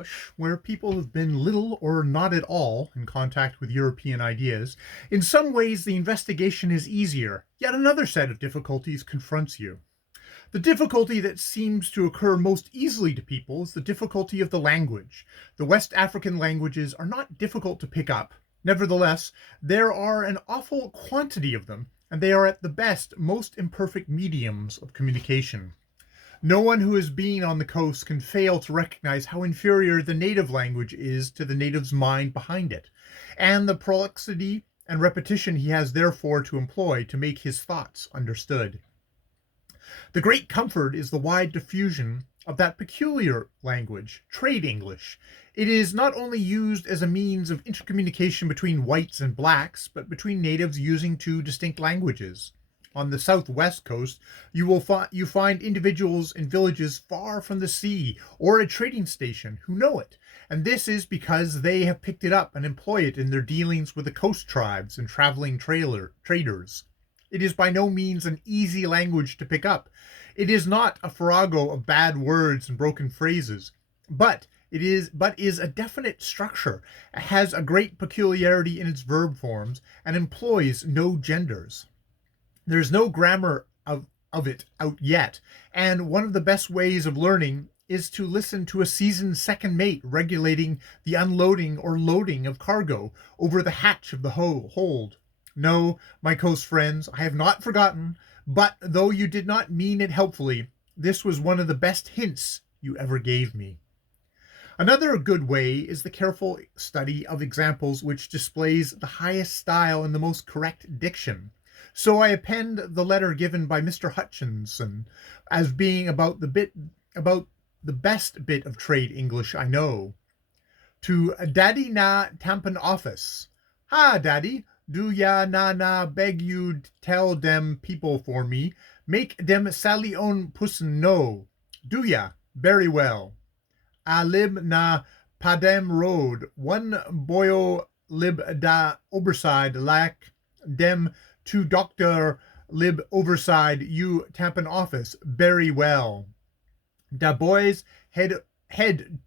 English, where people have been little or not at all in contact with European ideas, in some ways the investigation is easier, yet another set of difficulties confronts you. The difficulty that seems to occur most easily to people is the difficulty of the language. The West African languages are not difficult to pick up. Nevertheless, there are an awful quantity of them, and they are at the best most imperfect mediums of communication. No one who has been on the coast can fail to recognize how inferior the native language is to the native's mind behind it, and the prolixity and repetition he has therefore to employ to make his thoughts understood. The great comfort is the wide diffusion of that peculiar language, trade English. It is not only used as a means of intercommunication between whites and blacks, but between natives using two distinct languages. On the southwest coast, you find individuals in villages far from the sea or a trading station who know it, and this is because they have picked it up and employ it in their dealings with the coast tribes and traveling traders. It is by no means an easy language to pick up. It is not a farrago of bad words and broken phrases, but is a definite structure, has a great peculiarity in its verb forms, and employs no genders. There's no grammar of it out yet, and one of the best ways of learning is to listen to a seasoned second mate regulating the unloading or loading of cargo over the hatch of the hold. No, my coast friends, I have not forgotten, but though you did not mean it helpfully, this was one of the best hints you ever gave me. Another good way is the careful study of examples which displays the highest style and the most correct diction. So I append the letter given by Mr. Hutchinson as being about the best bit of trade English I know. To Daddy na Tampan office. Ha, Daddy, do ya na beg you tell dem people for me, make dem Sally own pussin know. Do ya? Very well. I lib na Padam road, one boyo lib da oberside lack dem to Doctor lib overside you Tampan office. Very well. Da boys head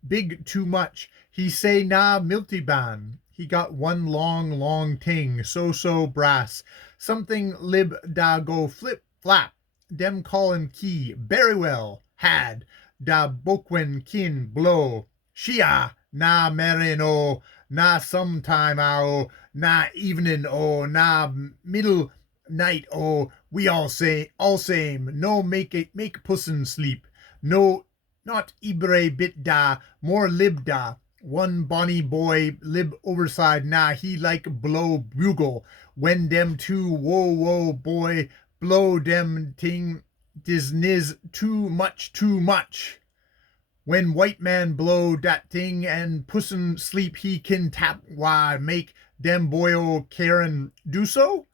big too much. He say na miltiban. He got one long ting, so brass. Something lib da go flip flap. Dem callin key. Very well. Had. Da bokwen kin blow. Shia na merin o. Na sometime o. Na evening o. Na middle night o. We all same. No make pussin sleep. No, not ibre bit da. More lib da. One bonny boy lib overside na he like blow bugle. When dem two whoa boy blow dem ting disniz too much. When white man blow dat thing and pussin sleep he can tap why make dem boyo Karen do so?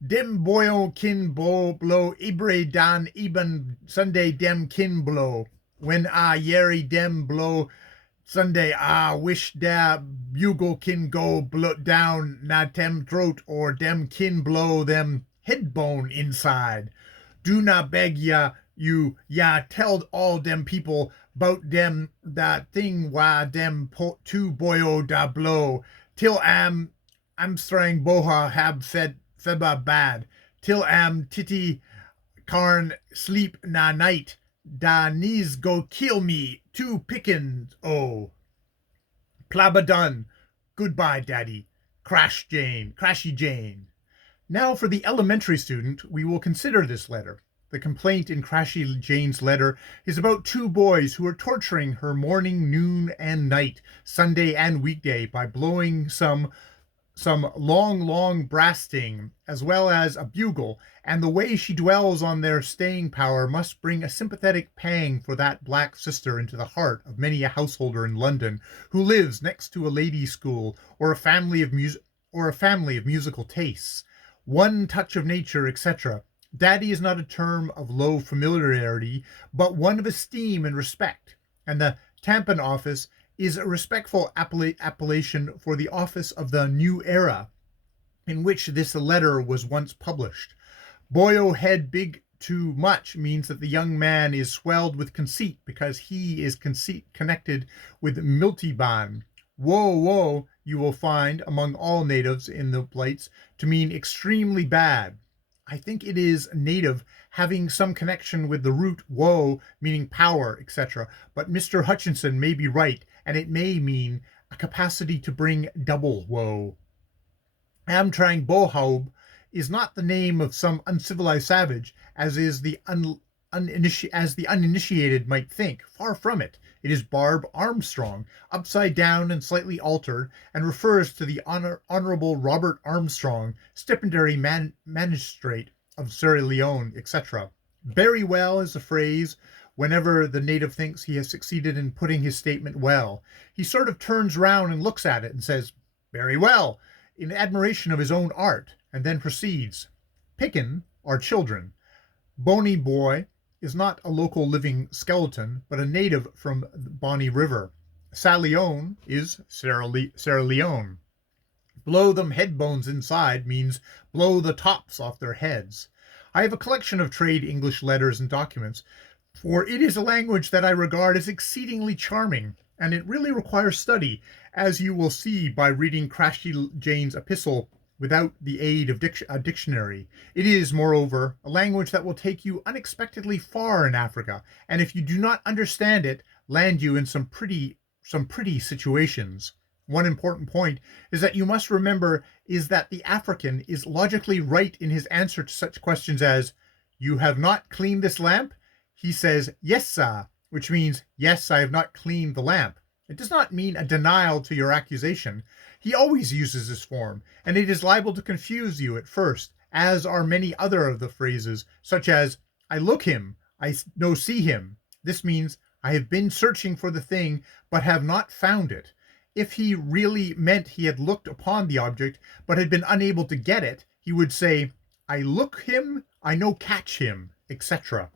Dem boyo kin blow ibre dan even Sunday dem kin blow. When yeri dem blow Sunday, wish da bugle kin go blow down na tem throat or dem kin blow them head bone inside. Do not beg ya tell all dem people bout dem that thing why dem two boyo da blow till am strang boha hab feba bad till am titty karn sleep na night da knees go kill me two pickins plabba done. Goodbye, Daddy. Crashy Jane. Now for the elementary student, we will consider this letter. The complaint in Crashy Jane's letter is about two boys who are torturing her morning, noon, and night, Sunday and weekday, by blowing some long brass sting, as well as a bugle, and the way she dwells on their staying power must bring a sympathetic pang for that black sister into the heart of many a householder in London who lives next to a ladies' school or a family of musical tastes. One touch of nature, etc. Daddy is not a term of low familiarity, but one of esteem and respect, and the Tampan office is a respectful appellation for the office of the New Era, in which this letter was once published. Boyo head big too much means that the young man is swelled with conceit because he is connected with Miltiban. Woe, woe, you will find among all natives in the plates to mean extremely bad. I think it is native having some connection with the root woe, meaning power, etc. But Mr. Hutchinson may be right, and it may mean a capacity to bring double woe. Amtrang Bohaub is not the name of some uncivilized savage, as is the uninitiated might think. Far from it. It is Barb Armstrong, upside down and slightly altered, and refers to the Honorable Robert Armstrong, stipendiary magistrate of Sierra Leone, etc. Very well is a phrase whenever the native thinks he has succeeded in putting his statement well. He sort of turns round and looks at it and says, very well, in admiration of his own art, and then proceeds. Pickin are children. Bonnie Boy is not a local living skeleton, but a native from the Bonnie River. Salione is Sierra Leone. Blow them head bones inside means blow the tops off their heads. I have a collection of trade English letters and documents, for it is a language that I regard as exceedingly charming, and it really requires study, as you will see by reading Crashty Jane's epistle without the aid of a dictionary. It is, moreover, a language that will take you unexpectedly far in Africa, and if you do not understand it, land you in some pretty situations. One important point is that you must remember is that the African is logically right in his answer to such questions as, "You have not cleaned this lamp?" He says, "Yes, sir," which means, "Yes, I have not cleaned the lamp." It does not mean a denial to your accusation. He always uses this form, and it is liable to confuse you at first, as are many other of the phrases, such as, "I look him, I no see him." This means, "I have been searching for the thing, but have not found it." If he really meant he had looked upon the object, but had been unable to get it, he would say, "I look him, I no catch him," etc.